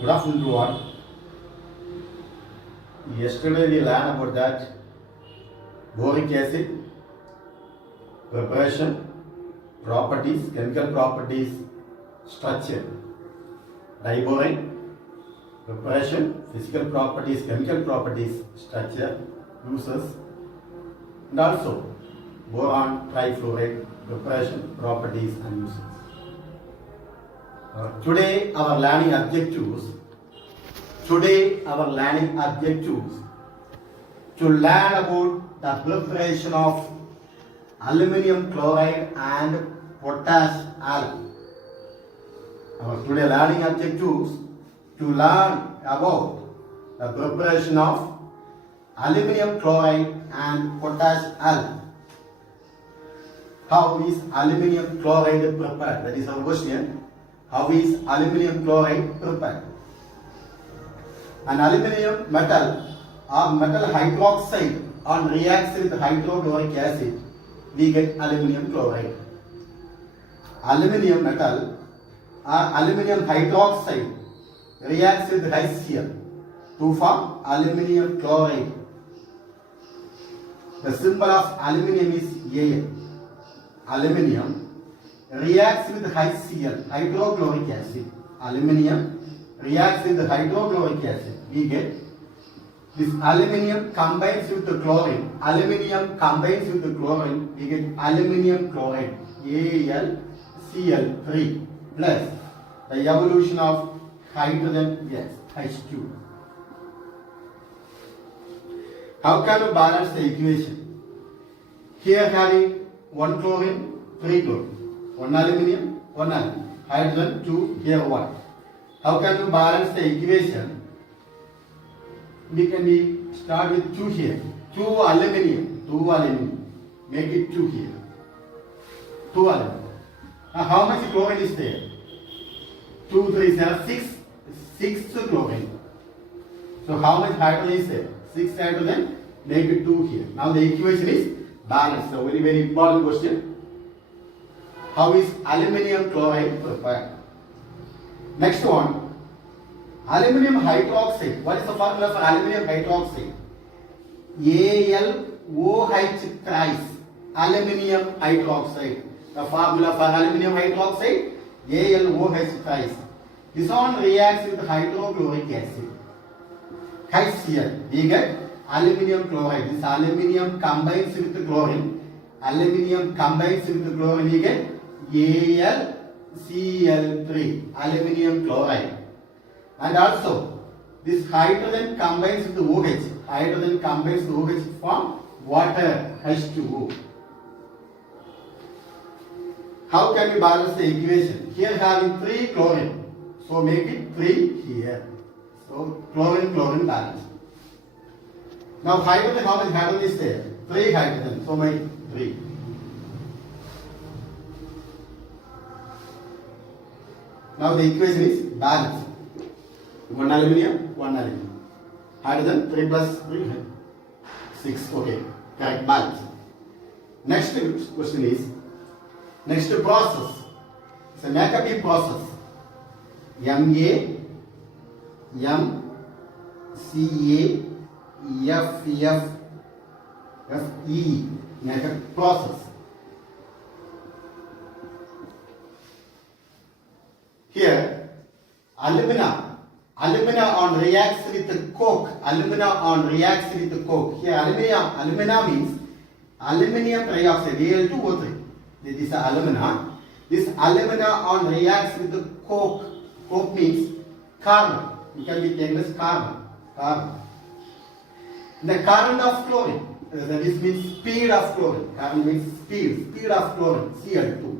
Good afternoon to all. Yesterday we learned about that boric acid, preparation, properties, chemical properties, structure. Diborane, preparation, physical properties, chemical properties, structure, uses, and also boron trifluoride, preparation, properties and uses. Today our learning objectives to learn about the preparation of aluminum chloride and potash alum. Our today learning objectives to learn about the preparation of aluminum chloride and potash alum. How is aluminum chloride prepared? That is our question. How is aluminum chloride prepared? An aluminum metal or metal hydroxide on reacts with hydrochloric acid, we get aluminum chloride. Aluminum metal or aluminum hydroxide reacts with HCl to form aluminum chloride. The symbol of aluminum is Al. Aluminum reacts with HCl, hydrochloric acid. Aluminum reacts with hydrochloric acid. We get this aluminum combines with the chlorine. Aluminum combines with the chlorine. We get aluminum chloride, AlCl3 plus the evolution of hydrogen gas, H2. How can you balance the equation? Here having one chlorine, three chlorine. One aluminum, one aluminum. Hydrogen, 2, here 1. How can you balance the equation? We can start with 2 here. 2 aluminum. Make it 2 here. 2 aluminum. Now how much chlorine is there? 2, 3, 7, 6 chlorine. So how much hydrogen is there? 6 hydrogen. Make it 2 here. Now the equation is balanced. So very, very important question. How is aluminum chloride prepared? Next one, aluminum hydroxide. What is the formula for aluminum hydroxide? AlOH thrice. Aluminum hydroxide. The formula for aluminum hydroxide, AlOH thrice. This one reacts with hydrochloric acid. HCl. We get aluminum chloride. This aluminum combines with the chlorine. We get AlCl3, aluminum chloride. And also, this hydrogen combines with the OH. Hydrogen combines with OH to form water, H2O. How can we balance the equation? Here having 3 chlorine. So make it 3 here. So chlorine balance. Now hydrogen, how much hydrogen is there? 3 hydrogen. So make 3. Now the equation is balanced. 1 aluminum. Hydrogen 3 plus 3, 6. Okay, correct, balance. Next question is, next process. It's a makeup process. MaCaFe makeup process. Here, alumina on reacts with coke. Here, alumina means aluminum trioxide, Al2O3. This is alumina. This alumina on reacts with the coke. Coke means carbon. It can be taken as carbon. The current of chlorine. This means speed of chlorine. Carbon means speed of chlorine, Cl2.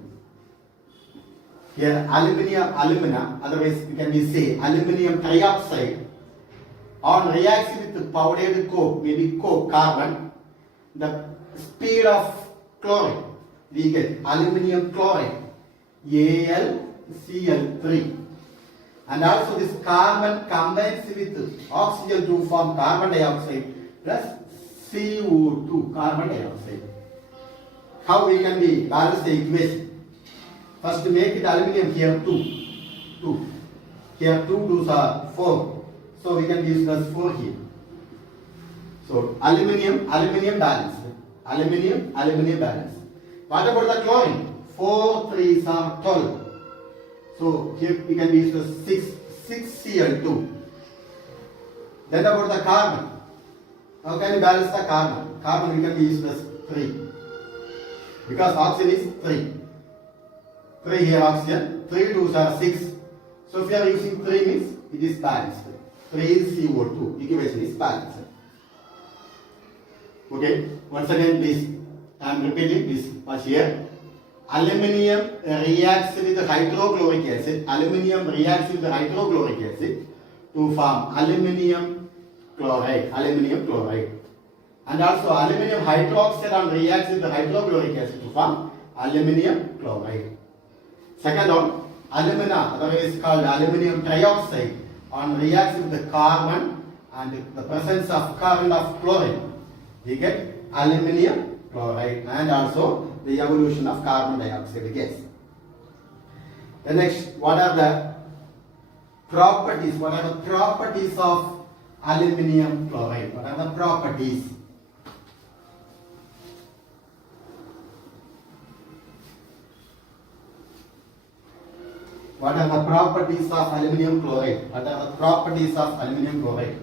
Here alumina, otherwise we can say aluminum trioxide on reacts with powdered coke, maybe coke, carbon, the speed of chlorine, we get aluminum chloride, AlCl3. And also this carbon combines with oxygen to form carbon dioxide plus CO2, carbon dioxide. How we can balance the equation? First make it aluminum here 2. Here 2 2s are 4. So we can use this 4 here. So aluminium balance. Aluminium balance. What about the chlorine? 4 3s are 12. So here we can use the 6Cl2. Then about the carbon. How can you balance the carbon? Carbon we can use this 3. Because oxygen is 3. 3 here oxygen. 3 2s are 6. So if you are using 3 means it is balanced. 3 is CO2. Equation is balanced. Okay. Once again this. I am repeating this much here. Aluminium reacts with hydrochloric acid. Aluminium reacts with hydrochloric acid to form aluminium chloride. Aluminium chloride. And also aluminium hydroxide reacts with hydrochloric acid to form aluminium chloride. Second one, alumina, otherwise called aluminium trioxide, reacts with the carbon and the presence of carbon of chlorine. We get aluminium chloride and also the evolution of carbon dioxide gas. The next, what are the properties? What are the properties of aluminium chloride? What are the properties? What are the properties of aluminium chloride? What are the properties of aluminium chloride?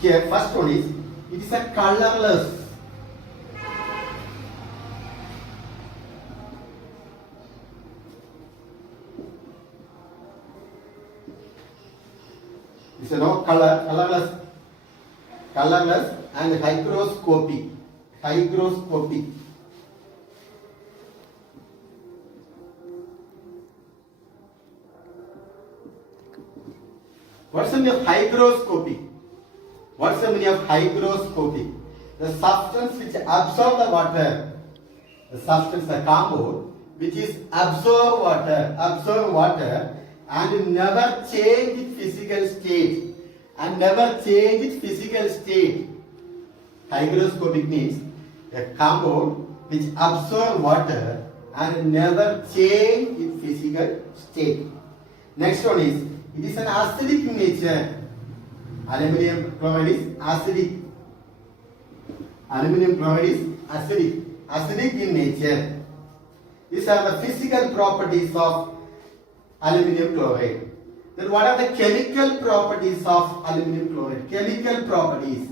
Here, first one is, it is a colorless. It's a no colorless and hygroscopic. Hygroscopic. What's the meaning of hygroscopic? What's the meaning of hygroscopic? The substance which absorbs the water. The substance, the compound, which is absorb water and never change its physical state. Hygroscopic means a compound which absorb water and never change its physical state. Next one is, it is an acidic in nature. Aluminium chloride is acidic. Aluminium chloride is acidic in nature. These are the physical properties of aluminium chloride. Then what are the chemical properties of aluminium chloride? Chemical properties.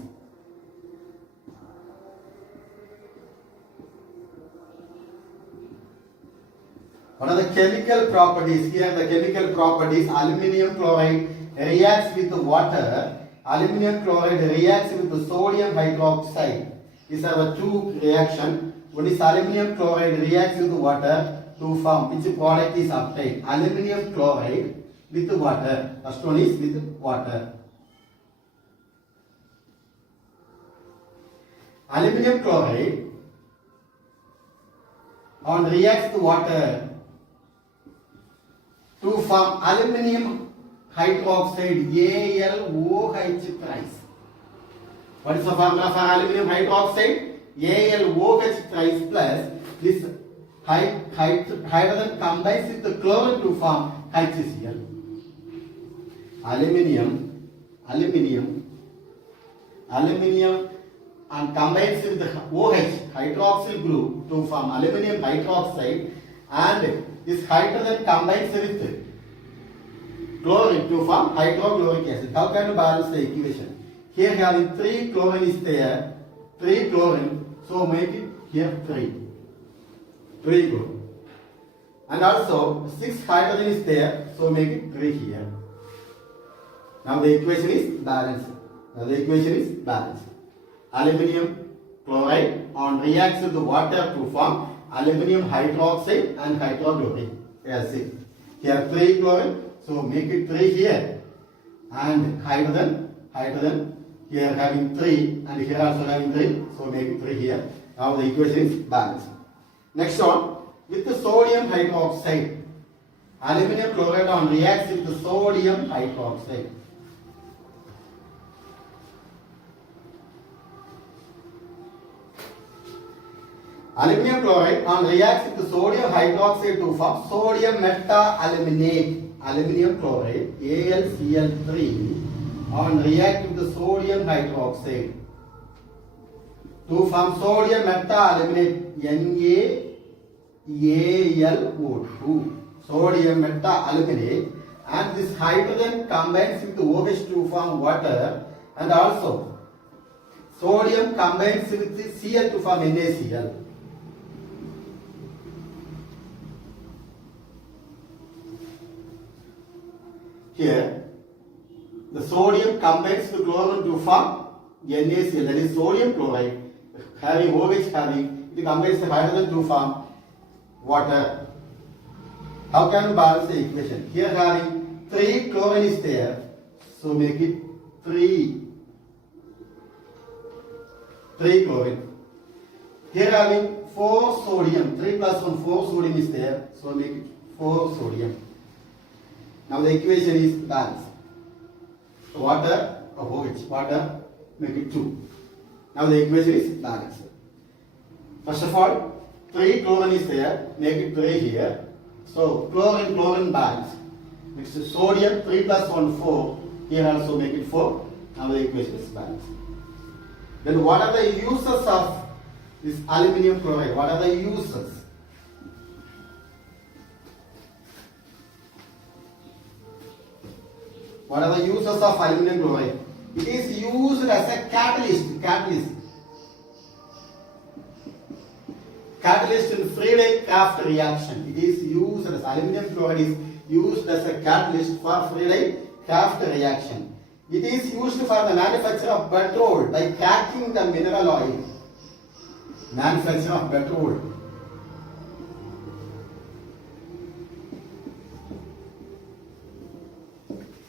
What are the chemical properties? Here the chemical properties, aluminium chloride reacts with water. Aluminium chloride reacts with sodium hydroxide. These are the two reactions. One is aluminium chloride reacts with water to form which product is obtained. Aluminium chloride with water. First one is with water. Aluminium chloride reacts with water to form aluminium hydroxide, AlOH thrice. What is the formula for aluminium hydroxide? AlOH thrice plus this hydrogen combines with the chlorine to form HCl. Aluminium and combines with the OH hydroxyl group to form aluminium hydroxide, and this hydrogen combines with chlorine to form hydrochloric acid. How can you balance the equation? Here having 3 chlorine is there, 3 chlorine, so make it here 3 chlorine. And also 6 hydrogen is there, so make it 3 here. Now the equation is balanced. Aluminium chloride reacts with the water to form aluminium hydroxide and hydrochloric acid. Here 3 chlorine, so make it 3 here. And hydrogen here having 3 and here also having 3, so make it 3 here. Now the equation is balanced. Next one, with the sodium hydroxide. Aluminium chloride reacts with the sodium hydroxide. Aluminium chloride reacts with sodium hydroxide to form sodium meta-aluminate. Aluminium chloride AlCl3 react with the sodium hydroxide to form sodium meta-aluminate NaAlO2. Sodium meta-aluminate, and this hydrogen combines with OH to form water, and also sodium combines with the Cl to form NaCl. Here, the sodium combines with chlorine to form NaCl, that is sodium chloride, having OH having, it combines the hydrogen to form water. How can we balance the equation? Here having 3 chlorine is there, so make it 3 chlorine. Here having 4 sodium, 3 plus 1, 4 sodium is there, so make it 4 sodium. Now the equation is balanced. So water of OH, water, make it 2. Now the equation is balanced. First of all, 3 chlorine is there, make it 3 here. So chlorine balance. Next is sodium, 3 plus 1, 4. Here also make it 4. Now the equation is balanced. Then what are the uses of this aluminium chloride? What are the uses? What are the uses of aluminium chloride? It is used as a catalyst in Friedel-Crafts reaction. It is used as aluminium chloride is used as a catalyst for Friedel-Crafts reaction. It is used for the manufacture of petrol by cracking the mineral oil. Manufacture of petrol.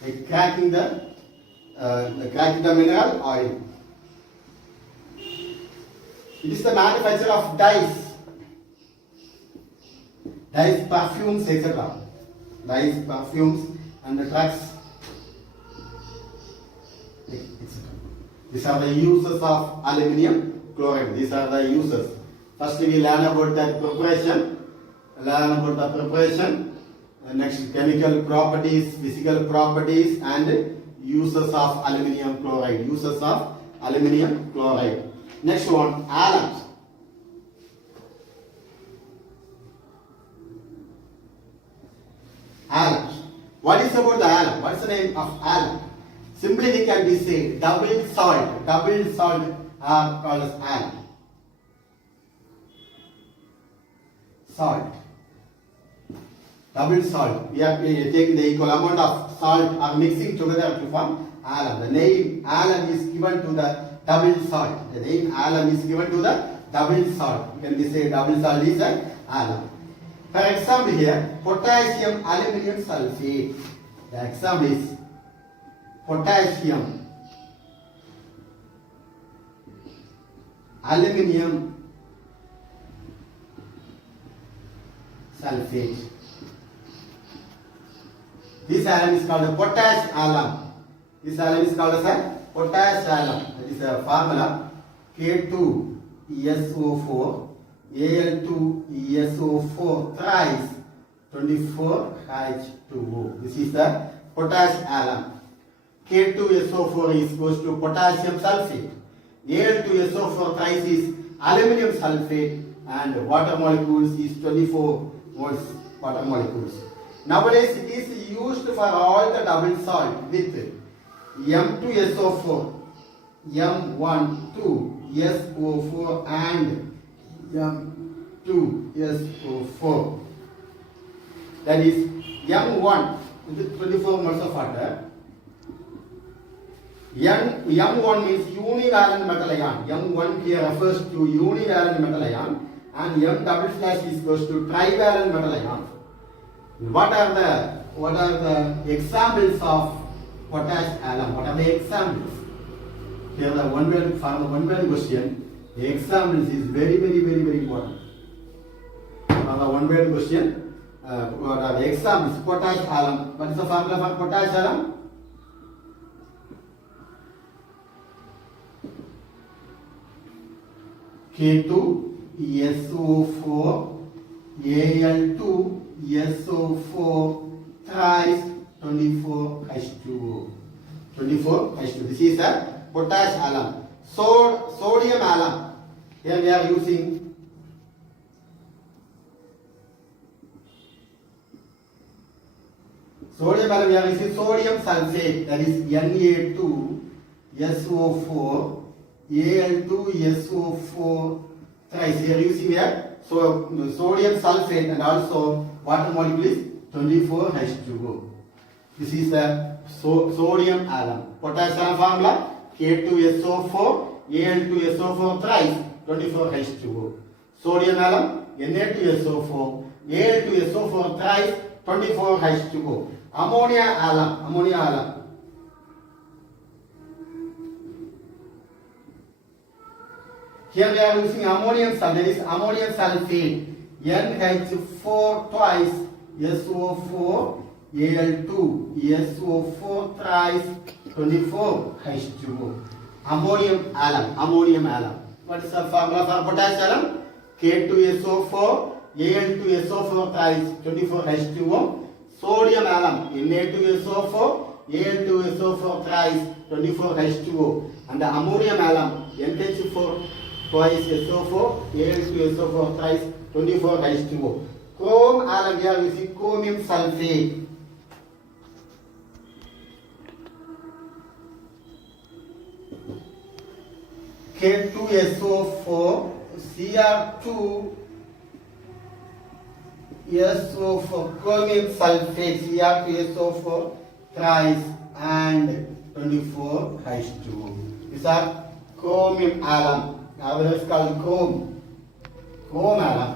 By cracking the mineral oil. It is the manufacture of dyes, perfumes, etc. Dyes, perfumes, and the drugs, etc. These are the uses of aluminium chloride. These are the uses. First we learn about the preparation. Next, chemical properties, physical properties, and uses of aluminium chloride. Next one, alums. Alums. What is about the alum? What is the name of alum? Simply they can be said double salt are called as alum. Salt. Double salt. We are taking the equal amount of salt or mixing together to form alum. The name alum is given to the double salt. The name alum is given to the double salt. You can be say double salt is an alum. For example here, potassium aluminium sulfate. The example is potassium aluminium sulfate. This alum is called a potash alum. This alum is called as a potash alum. That is a formula K2SO4 Al2SO4 thrice 24H2O. This is the potash alum. K2SO4 is equals to potassium sulfate. Al2SO4 thrice is aluminium sulfate, and water molecules is 24 moles water molecules. Nowadays it is used for all the double salt with M2SO4, M12SO4 and M2SO4. That is M1 with 24 moles of water. M1 means univalent metal ion. M1 here refers to univalent metal ion, and M double slash is equals to trivalent metal ion. What are the examples of potash alum? What are the examples? Here the one word question. The examples is very important. Another one word question. What are the examples? Potash alum. What is the formula for potash alum? K2 SO4, Al2, SO4 thrice 24H2O. 24H2. This is a potash alum. Sodium alum. Here we are using sodium alum. We are using sodium sulfate, that is Na2SO4, Al2SO4 thrice. We are using here sodium sulfate and also water molecule is 24H2O. This is the sodium alum. Potash alum formula K2SO4, Al2SO4 thrice 24H2O. Sodium alum Na2SO4, Al2SO4 thrice 24H2O. Ammonia alum. Here we are using ammonium sulfate, that is ammonium sulfate, NH4 twice SO4, Al2, SO4 thrice 24H2O. Ammonium alum. What is the formula for potash alum? K2SO4, Al2SO4 thrice 24H2O. Sodium alum Na2SO4, Al2SO4 thrice 24H2O. And the ammonium alum NH4 twice SO4, Al2SO4 thrice 24H2O. Chrome alum, here we see chromium sulfate. K2SO4, Cr2 SO4, chromium sulfate, Cr2SO4 thrice and 24H2O. These are chromium alum. Otherwise called chrome alum.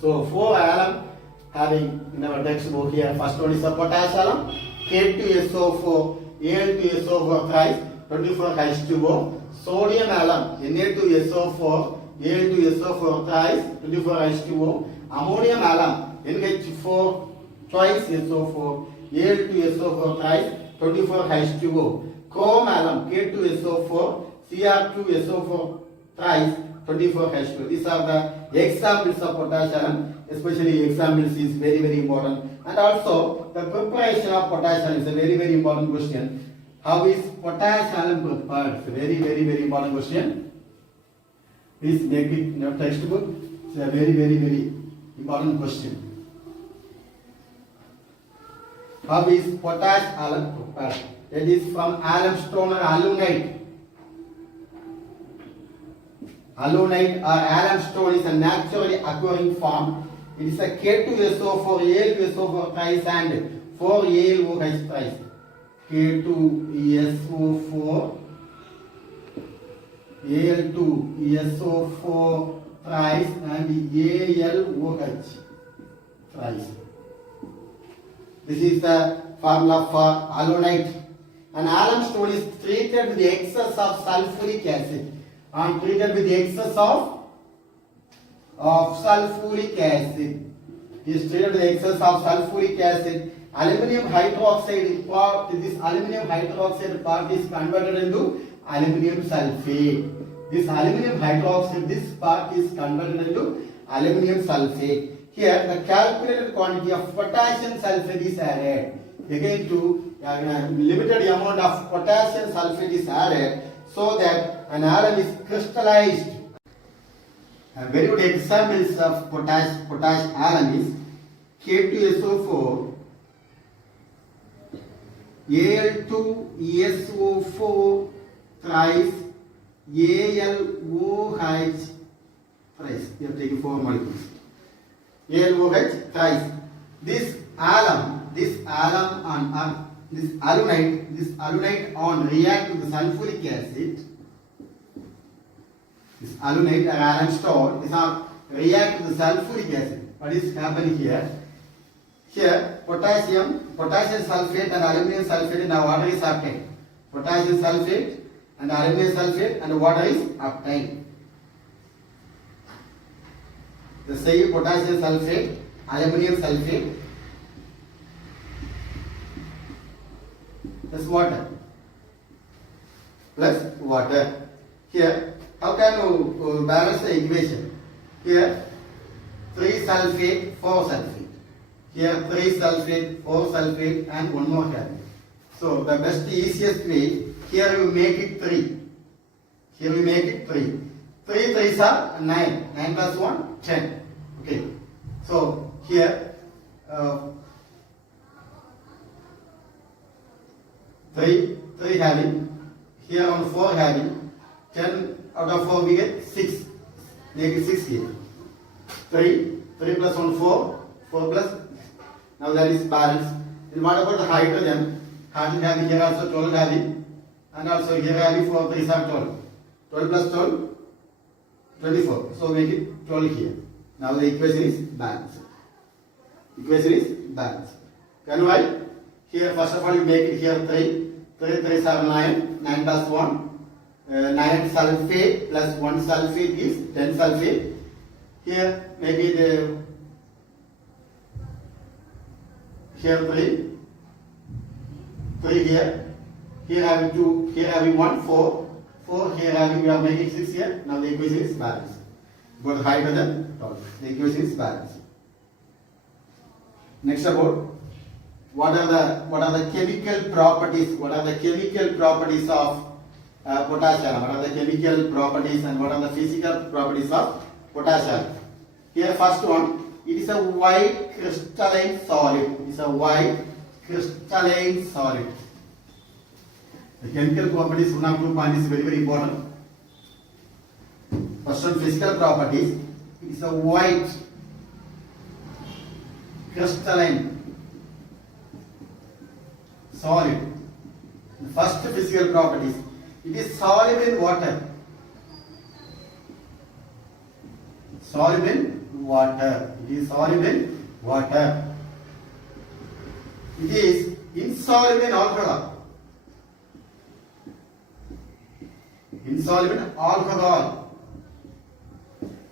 So 4 alum having in our textbook here. First one is a potash alum, K2SO4, Al2SO4 thrice 24H2O. Sodium alum Na2SO4, Al2SO4 thrice 24H2O. Ammonium alum NH4 twice SO4, Al2SO4 thrice 24H2O. Chrome alum K2SO4, Cr2SO4 thrice 24H2O. These are the examples of potash alum. Especially examples is very important. And also the preparation of potash alum is a very important question. How is potash alum prepared? It's a very important question. Please make it in your textbook. It's a very important question. How is potash alum prepared? That is from alum stone or alunite. Alunite or alum stone is a naturally occurring form. It is a K2SO4, Al2SO4 thrice and 4AlOH thrice. K2SO4, Al2SO4 thrice and AlOH thrice. This is the formula for alunite. An alum stone is treated with the excess of sulfuric acid. And treated with the excess of sulfuric acid. Is treated with the excess of sulfuric acid. Aluminum hydroxide part, this aluminum hydroxide part is converted into aluminum sulfate. This aluminum hydroxide, this part is converted into aluminum sulfate. Here the calculated quantity of potassium sulfate is added. Again to limited amount of potassium sulfate is added so that an alum is crystallized. A very good examples of potash alum is K2SO4, Al2SO4 thrice AlOH thrice. We have taken 4 molecules. AlOH thrice. This alunite on react with the sulfuric acid. This alunite or alum stone is on react with the sulfuric acid. What is happening here? Here potassium sulfate and aluminum sulfate and water is obtained. Potassium sulfate and aluminum sulfate and water is obtained. The same potassium sulfate, aluminum sulfate plus water. Here, how can you balance the equation? Here 3 sulfate, 4 sulfate. Here 3 sulfate, 4 sulfate and one more carbon. So the best easiest way, here we make it 3. Here we make it 3. 3 3s are 9. 9 plus 1, 10. Okay. So here 3 having, here on 4 having, 10 out of 4 we get 6. Make it 6 here. 3 plus 1, 4. 4 plus. Now that is balance. Then what about the hydrogen? Hydrogen having here also 12 having, and also here having 4 3s are 12. 12 plus 12, 24. So make it 12 here. Now the equation is balanced. Equation is balanced. Can you write? Here first of all you make it here 3. 3 3s are 9. 9 plus 1. 9 sulfate plus 1 sulfate is 10 sulfate. Here make it here 3. 3 here. Here having 2. Here having 1. 4. 4 here having, we are making 6 here. Now the equation is balanced. Both hydrogen, the equation is balanced. Next about what are the chemical properties? What are the chemical properties of potassium? What are the chemical properties and what are the physical properties of potassium? Here first one, it is a white crystalline solid. It is a white crystalline solid. The chemical properties, one of 2 points is very very important. First one, physical properties. It is a white crystalline solid. The first physical properties. It is soluble in water. Soluble in water. It is soluble in water. It is insoluble in alcohol. Insoluble in alcohol.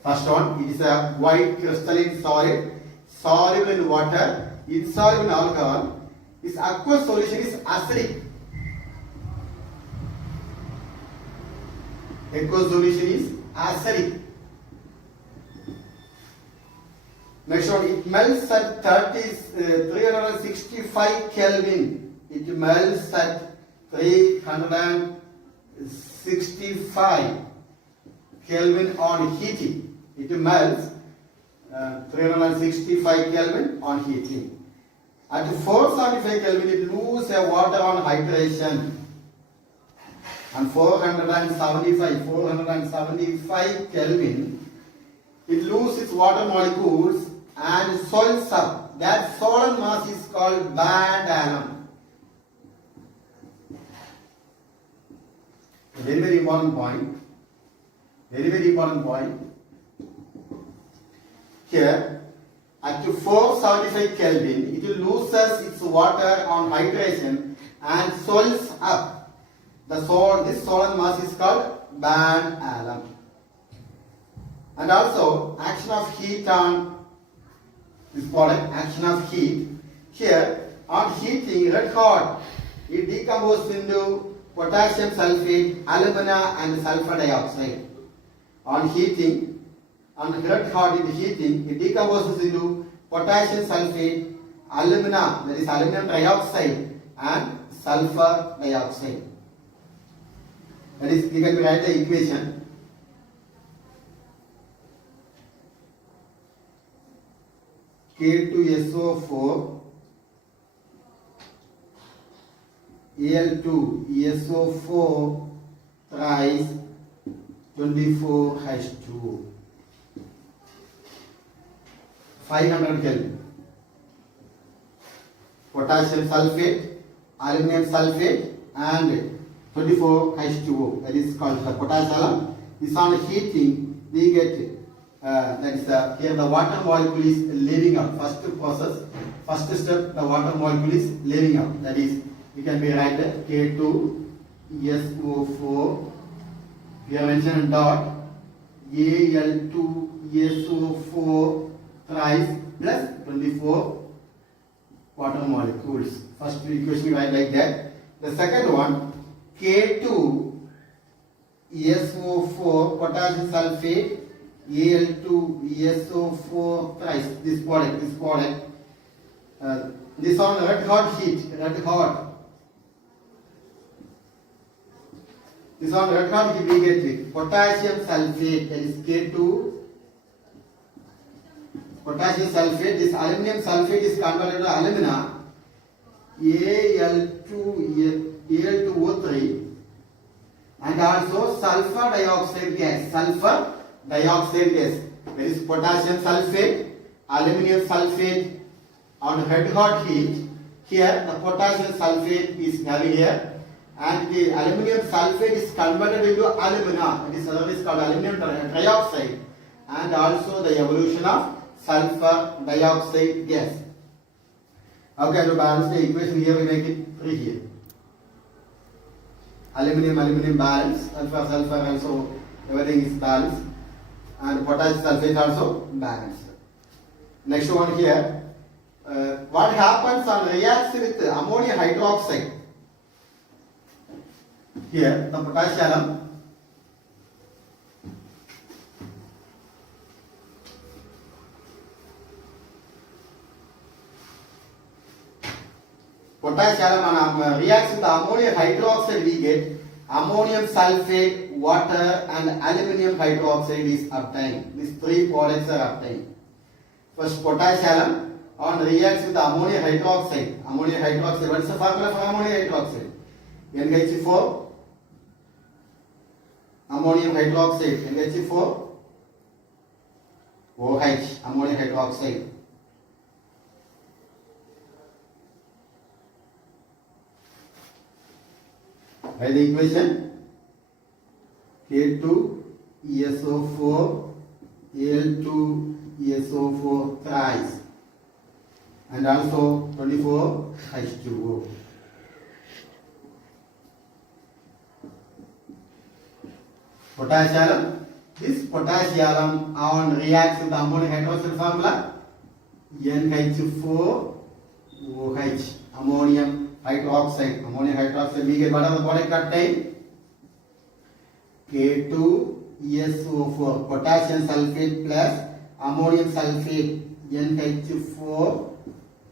First one, it is a white crystalline solid, soluble in water, insoluble in alcohol. Its aqueous solution is acidic. Aqueous solution is acidic. Next one, it melts at 365 Kelvin. It melts at 365 Kelvin on heating. It melts 365 Kelvin on heating. At 475 Kelvin, it loses water on hydration. And 475 Kelvin, it loses water molecules and swells up. That solid mass is called band atom. Very very important point. Very very important point. Here, at 475 Kelvin, it loses its water on hydration and swells up. This solid mass is called band atom. And also, action of heat on this product, action of heat. Here, on heating red hot, it decomposes into potassium sulfate, alumina and sulfur dioxide. On heating, on red hot in heating, it decomposes into potassium sulfate, alumina, that is aluminum dioxide and sulfur dioxide. That is, we can write the equation. K2SO4 Al2SO4 thrice 24H2 500 Kelvin. Potassium sulfate, aluminum sulfate and 24H2O, that is called the potassium. This on heating we get that is here the water molecule is leaving out. First process, first step, the water molecule is leaving out. That is, we can be write K2SO4. We have mentioned dot Al2SO4 thrice plus 24 water molecules. First equation we write like that. The second one, K2SO4 potassium sulfate Al2SO4 thrice. This product. This on red hot heat. This on red hot heat we get with potassium sulfate, that is K2. Potassium sulfate. This aluminum sulfate is converted to alumina. Al2O3. And also sulfur dioxide gas. That is potassium sulfate, aluminum sulfate on red hot heat. Here the potassium sulfate is having here, and the aluminum sulfate is converted into alumina. That is otherwise called aluminum trioxide, and also the evolution of sulfur dioxide gas. Okay, to balance the equation here, we make it 3 here. Aluminum balance, sulfur also, everything is balanced, and potassium sulfate also balanced. Next one here, what happens on reacts with ammonium hydroxide? Here the potassium reacts with ammonium hydroxide, we get ammonium sulfate, water, and aluminum hydroxide is obtained. These 3 products are obtained. First, potassium reacts with ammonium hydroxide. What is the formula for ammonium hydroxide? NH4. Ammonium hydroxide. NH4. OH. Ammonium hydroxide. By the equation K2SO4 Al2SO4 thrice, and also 24H2O. Potassium. This potassium reacts with the ammonium hydroxide formula NH4OH. Ammonium hydroxide, we get what are the product obtained? K2SO4, potassium sulfate plus ammonium sulfate, NH4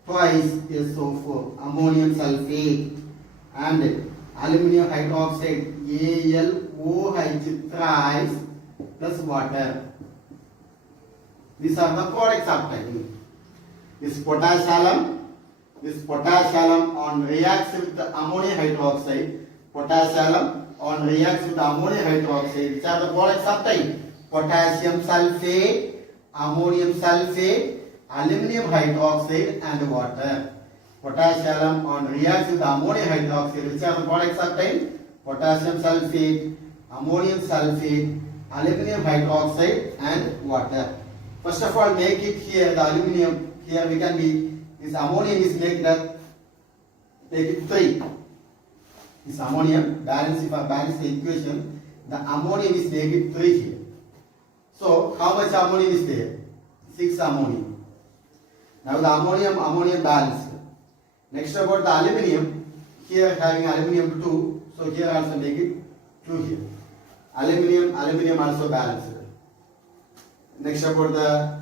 twice SO4, ammonium sulfate, and aluminum hydroxide, AlOH thrice plus water. These are the products obtained. This potassium reacts with the ammonium hydroxide. Which are the products obtained? Potassium sulfate, ammonium sulfate, aluminum hydroxide, and water. Potassium reacts with the ammonium hydroxide. Which are the products obtained? Potassium sulfate, ammonium sulfate, aluminum hydroxide, and water. First of all, make it here the aluminum. Here we can be. This ammonium is make it 3. This ammonium, balance the equation, the ammonium is make it 3 here. So how much ammonium is there? 6 ammonium. Now the ammonium balanced. Next about the aluminum, here having aluminum 2, so here also make it 2 here. Aluminum also balanced. Next about the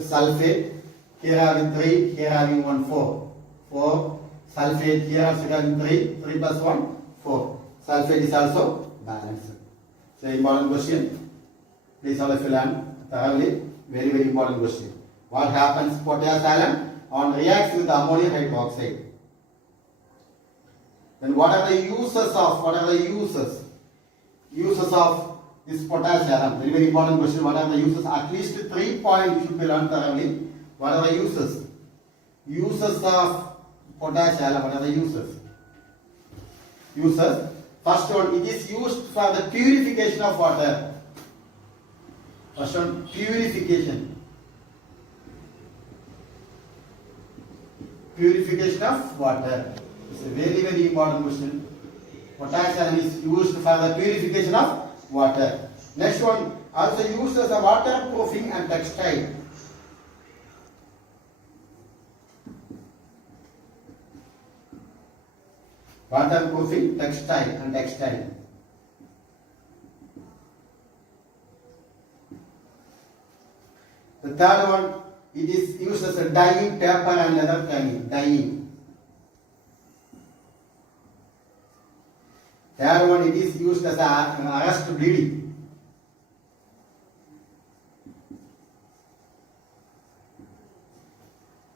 sulfate. Here having 3, here having 1, 4. 4 sulfate, here also having 3 plus 1, 4. Sulfate is also balanced. So important question. Please all of you learn thoroughly. Very important question. What happens? Potassium reacts with ammonium hydroxide. Then what are the uses of this potassium? Very important question. What are the uses? At least 3 points you should be learned thoroughly. What are the uses? Uses of potassium. What are the uses? First one, it is used for the purification of water. First one, purification. Purification of water. It's a very important question. Potassium is used for the purification of water. Next one, also used as a waterproofing and textile. Waterproofing, textile. third one, it is used as a dyeing paper and leather tanning. Dyeing. Third one, it is used as an arrest bleeding.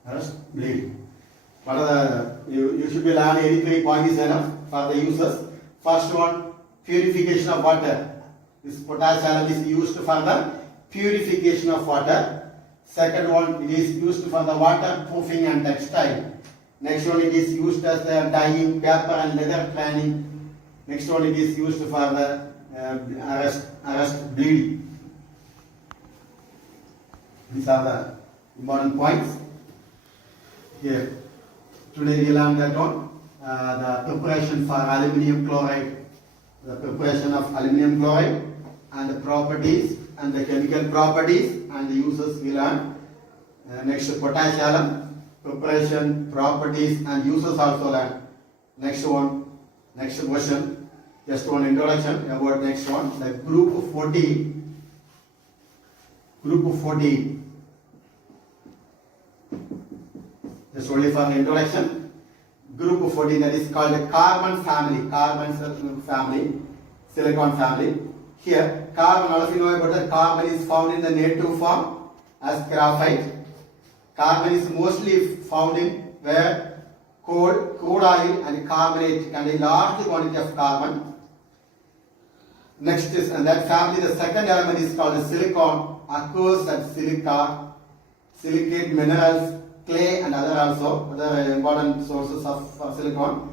Arrest bleeding. What are the, you should be learning any 3 points is enough for the uses. First one, purification of water. This potash alum is used for the purification of water. Second one, it is used for the waterproofing and textile. Next one, it is used as the dyeing paper and leather tanning. Next one, it is used for the arrest bleeding. These are the important points. Here, today we learned that one, the preparation for aluminum chloride, the preparation of aluminum chloride and the properties and the chemical properties and the uses we learned. Next, potash alum, preparation, properties and uses also learned. Next one, next question, just one introduction about next one, the group 40. Just only for introduction. Group 14, that is called a carbon family, silicon family. Here, carbon, all of you know about that, carbon is found in the native form as graphite. Carbon is mostly found in where coal, crude oil and carbonate contain large quantity of carbon. Next is, and that family, the second element is called the silicon, occurs at silica, silicate minerals, clay and other important sources of silicon.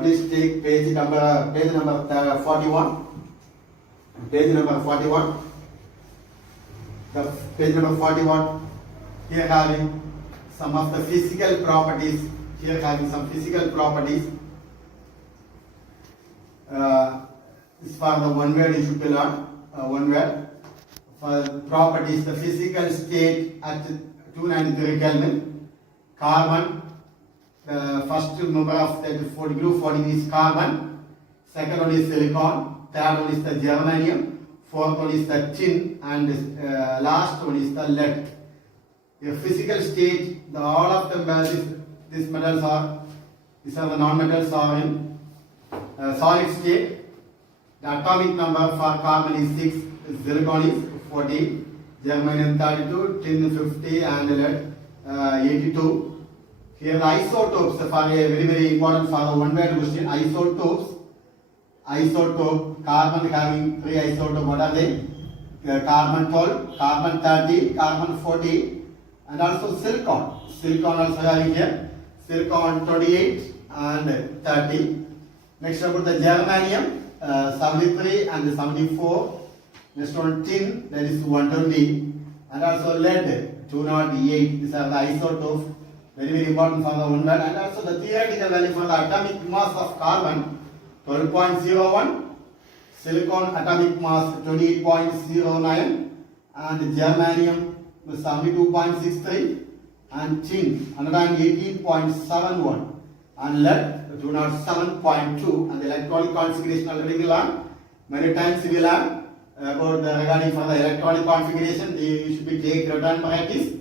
Please take page number 41. Page number 41. The page number 41. Here having some of the physical properties. Here having some physical properties. This is for the one word you should learn. One word. For properties, the physical state at 293 Kelvin. Carbon, the first member of the group 14 is carbon. Second one is silicon. Third one is the germanium. Fourth one is the tin. And last one is the lead. The physical state, all of them, these metals are, these are the non-metals are in solid state. The atomic number for carbon is 6, silicon is 40. Germanium 32, tin 50 and lead 82. Here the isotopes for a very important for the one word question. Isotope, carbon having 3 isotopes. What are they? Carbon 12, carbon 30, carbon 40 and also silicon. Silicon also having here. Silicon 28 and 30. Next about the germanium 73 and 74. Next one tin, that is 120 and also lead 208. These are the isotopes, very important for the one word. And also the theoretical value for the atomic mass of carbon 12.01, silicon atomic mass 28.09 and germanium 72.63 and tin 118.71 and lead 207.2 and the electronic configuration already we learned. Many times we learned about the regarding for the electronic configuration. You should be take return practice.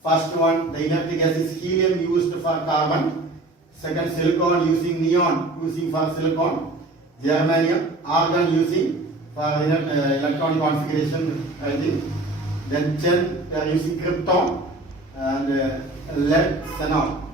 First one, the inert gas is helium used for carbon. Second, silicon using neon using for silicon. Germanium, argon using for electronic configuration. I think. Then tin, they are using krypton and lead, xenon.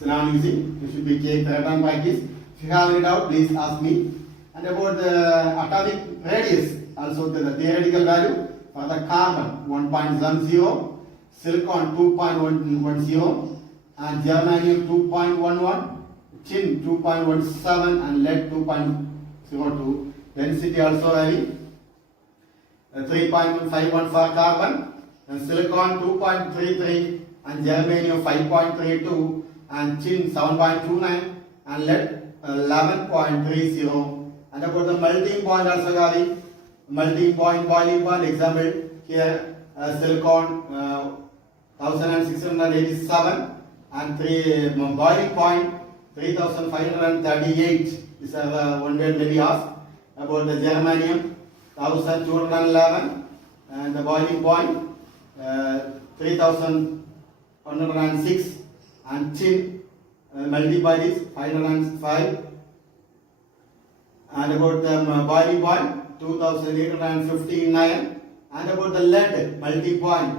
Xenon using. You should be take return practice. If you have any doubt, please ask me. And about the atomic radius, also the theoretical value for the carbon 1.10, silicon 2.10 and germanium 2.11, tin 2.17 and lead 2.02. Density also having 3.51 for carbon and silicon 2.33 and germanium 5.32 and tin 7.29 and lead 11.30. And about the melting point also having melting point, boiling point. Example here silicon 1687 and boiling point 3538. These are the one word maybe asked. About the germanium 1211 and the boiling point 3,106 and tin multiply this 505 and about the boiling point 2,859 and about the lead multiply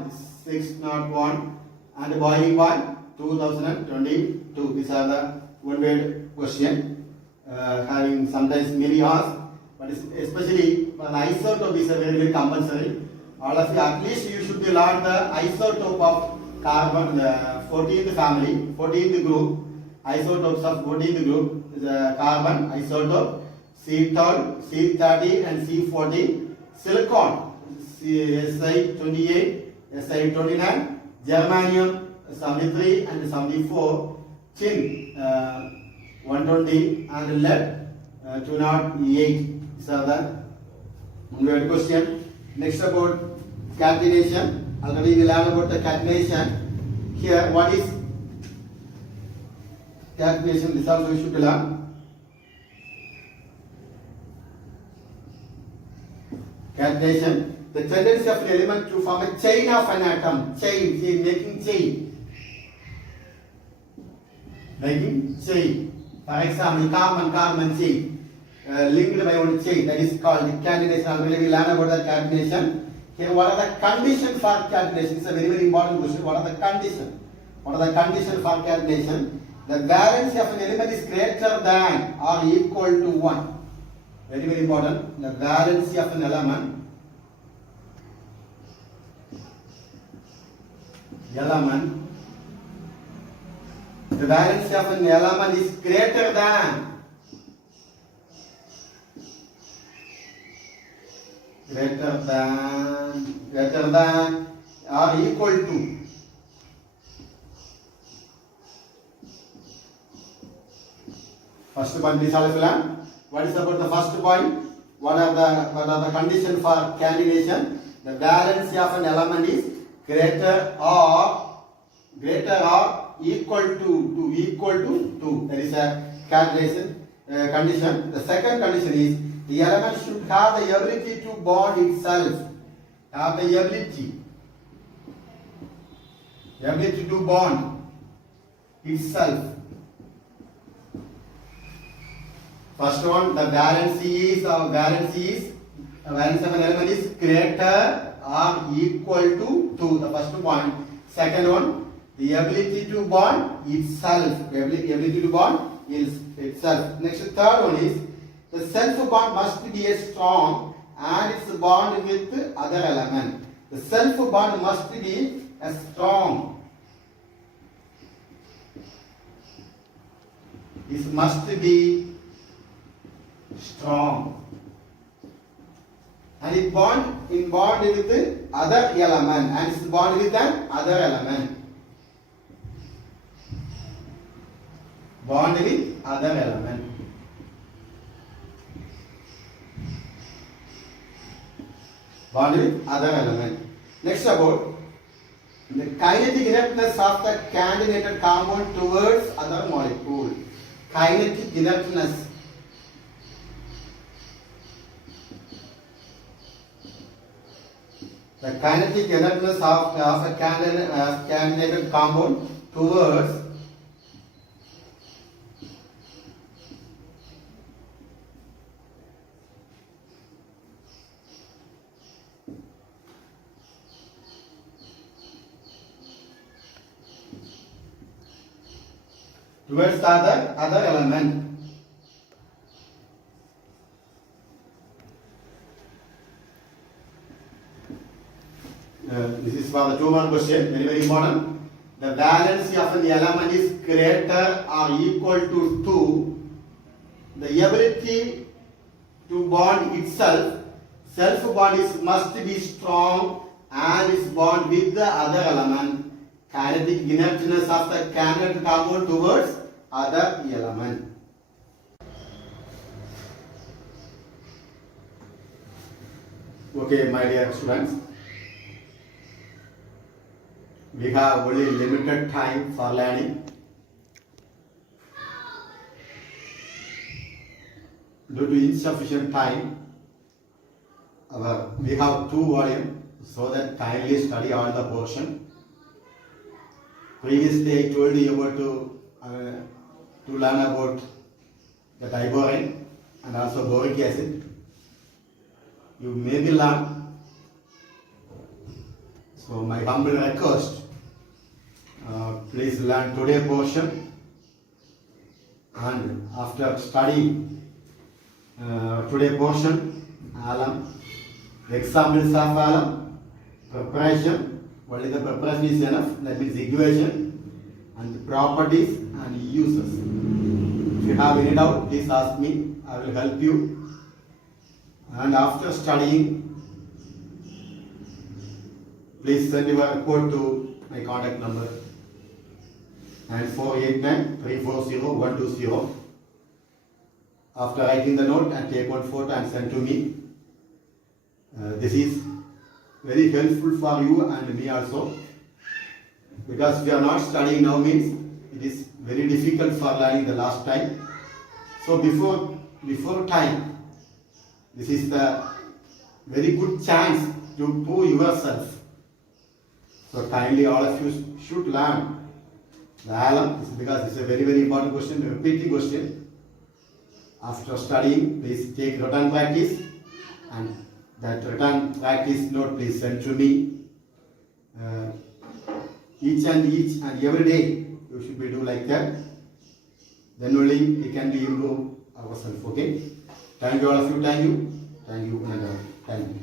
601 and the boiling point 2022. These are the one word question having sometimes many hours, but especially when isotope is a very compulsory. All of you, at least you should learn the isotope of carbon, the 14th family, 14th group. Isotopes of 14th group is a carbon isotope, C12, C30 and C40. Silicon, Si28, Si29. Germanium 73 and 74. Tin 120 and lead 208. These are the one word question. Next about catenation. Already we learned about the catenation. Here, what is catenation? This also we should learn. Catenation. The tendency of an element to form a chain of an atom. Chain, making chain. Making chain. For example, carbon chain. Linked by one chain, that is called catenation. Already we learned about the catenation. Here, what are the conditions for catenation? It's a very, very important question. What are the conditions? What are the conditions for catenation? The valency of an element is greater than or equal to 1. Very, very important. The valency of an element. The valency of an element is greater than or equal to first point. Please all learn. What is about the first point? What are the conditions for catenation? The valency of an element is greater or equal to 2. That is a catenation condition. The second condition is the element should have the ability to bond itself. Have the ability to bond itself. First one, the valency of an element is greater or equal to 2. The first point. Second one, the ability to bond itself. Ability to bond itself. Next, third one is the self bond must be a strong and its bond with other element. The self bond must be a strong. This must be strong. And it bond with other element and it's bond with an other element. Bond with other element. Bond with other element. Next about the kinetic inertness of the catenated compound towards other molecule. Kinetic inertness. The kinetic inertness of a catenated compound towards other element. This is for the 2-mark question, very, very important. The valency of the element is greater or equal to 2. The ability to bond itself, self bond must be strong and its bond with the other element. Kinetic inertness of the catenated compound towards other element. Okay, my dear students, we have only limited time for learning. Due to insufficient time, we have 2 volumes, So that kindly study all the portion. Previously I told you about to learn about the iborin and also boric acid. You maybe learn. So my humble request, please learn today portion, and after studying today portion, alum, examples of alum, preparation, only the preparation is enough, that means equation and properties and uses. If you have any doubt, please ask me, I will help you. And after studying, please send your report to my contact number 9489 340 120. After writing the note and take one photo and send to me. This is very helpful for you and me also, because we are not studying now means it is very difficult for learning the last time. So before time, this is the very good chance to prove yourself. So kindly all of you should learn the alum, because it's a very important question, repeating question. After studying, please take written practice, and that written practice note please send to me. Each and every day you should be do like that. Then only we can be improve ourselves. Okay. Thank you all of you. Thank you. And thank you.